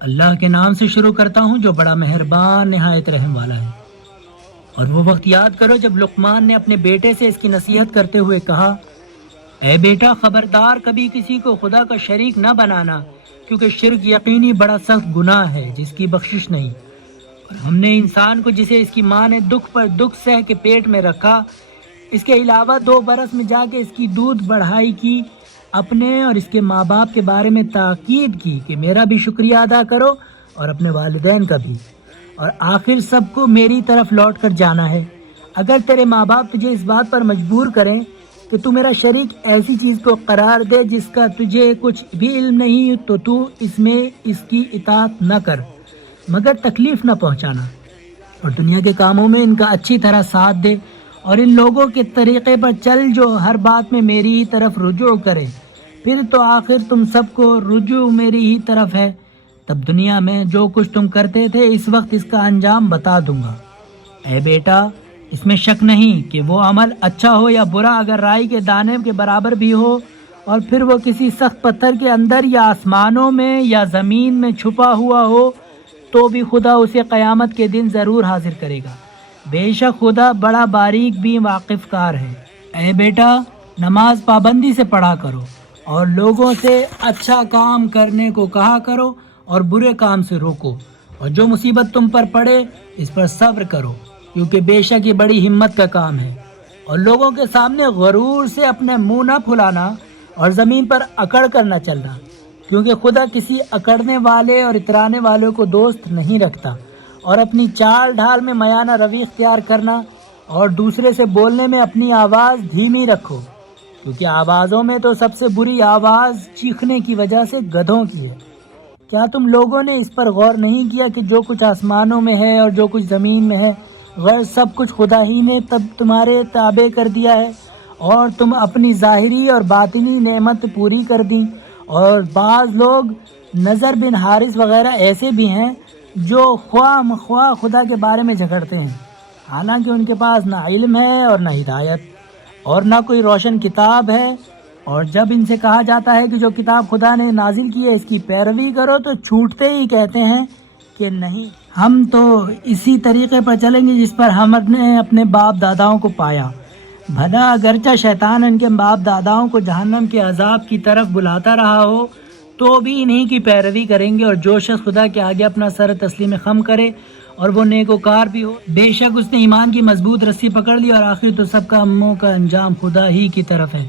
اللہ کے نام سے شروع کرتا ہوں جو بڑا مہربان نہایت رحم والا ہے۔ اور وہ وقت یاد کرو جب لقمان نے اپنے بیٹے سے اس کی نصیحت کرتے ہوئے کہا، اے بیٹا خبردار کبھی کسی کو خدا کا شریک نہ بنانا، کیونکہ شرک یقینی بڑا سخت گناہ ہے جس کی بخشش نہیں۔ اور ہم نے انسان کو جسے اس کی ماں نے دکھ پر دکھ سہ کے پیٹ میں رکھا، اس کے علاوہ 2 برس میں جا کے اس کی دودھ بڑھائی کی، اپنے اور اس کے ماں باپ کے بارے میں تاکید کی کہ میرا بھی شکریہ ادا کرو اور اپنے والدین کا بھی، اور آخر سب کو میری طرف لوٹ کر جانا ہے۔ اگر تیرے ماں باپ تجھے اس بات پر مجبور کریں کہ تو میرا شریک ایسی چیز کو قرار دے جس کا تجھے کچھ بھی علم نہیں، تو تو اس میں اس کی اطاعت نہ کر مگر تکلیف نہ پہنچانا، اور دنیا کے کاموں میں ان کا اچھی طرح ساتھ دے، اور ان لوگوں کے طریقے پر چل جو ہر بات میں میری ہی طرف رجوع کرے، پھر تو آخر تم سب کو رجوع میری ہی طرف ہے۔ تب دنیا میں جو کچھ تم کرتے تھے اس وقت اس کا انجام بتا دوں گا۔ اے بیٹا اس میں شک نہیں کہ وہ عمل اچھا ہو یا برا، اگر رائی کے دانے کے برابر بھی ہو، اور پھر وہ کسی سخت پتھر کے اندر یا آسمانوں میں یا زمین میں چھپا ہوا ہو، تو بھی خدا اسے قیامت کے دن ضرور حاضر کرے گا۔ بے شک خدا بڑا باریک بھی واقف کار ہے۔ اے بیٹا نماز پابندی سے پڑھا کرو، اور لوگوں سے اچھا کام کرنے کو کہا کرو اور برے کام سے روکو، اور جو مصیبت تم پر پڑے اس پر صبر کرو، کیونکہ بے شک یہ بڑی ہمت کا کام ہے۔ اور لوگوں کے سامنے غرور سے اپنے منہ نہ پھلانا اور زمین پر اکڑ کر نہ چلنا، کیونکہ خدا کسی اکڑنے والے اور اترانے والے کو دوست نہیں رکھتا۔ اور اپنی چال ڈھال میں میانہ روی اختیار کرنا، اور دوسرے سے بولنے میں اپنی آواز دھیمی رکھو، کیونکہ آوازوں میں تو سب سے بری آواز چیخنے کی وجہ سے گدھوں کی ہے۔ کیا تم لوگوں نے اس پر غور نہیں کیا کہ جو کچھ آسمانوں میں ہے اور جو کچھ زمین میں ہے، غرض سب کچھ خدا ہی نے تب تمہارے تابع کر دیا ہے، اور تم اپنی ظاہری اور باطنی نعمت پوری کر دیں۔ اور بعض لوگ نظر بن حارث وغیرہ ایسے بھی ہیں جو خواہ مخواہ خدا کے بارے میں جھگڑتے ہیں، حالانکہ ان کے پاس نہ علم ہے اور نہ ہدایت اور نہ کوئی روشن کتاب ہے۔ اور جب ان سے کہا جاتا ہے کہ جو کتاب خدا نے نازل کی ہے اس کی پیروی کرو، تو چھوٹتے ہی کہتے ہیں کہ نہیں، ہم تو اسی طریقے پر چلیں گے جس پر ہم نے اپنے باپ داداؤں کو پایا۔ بھلا اگرچہ شیطان ان کے باپ داداؤں کو جہنم کے عذاب کی طرف بلاتا رہا ہو، تو بھی انہی کی پیروی کریں گے۔ اور جو شخص خدا کے آگے اپنا سر تسلیم خم کرے اور وہ نیکوکار بھی ہو، بے شک اس نے ایمان کی مضبوط رسی پکڑ لی، اور آخر تو سب کاموں کا انجام خدا ہی کی طرف ہے۔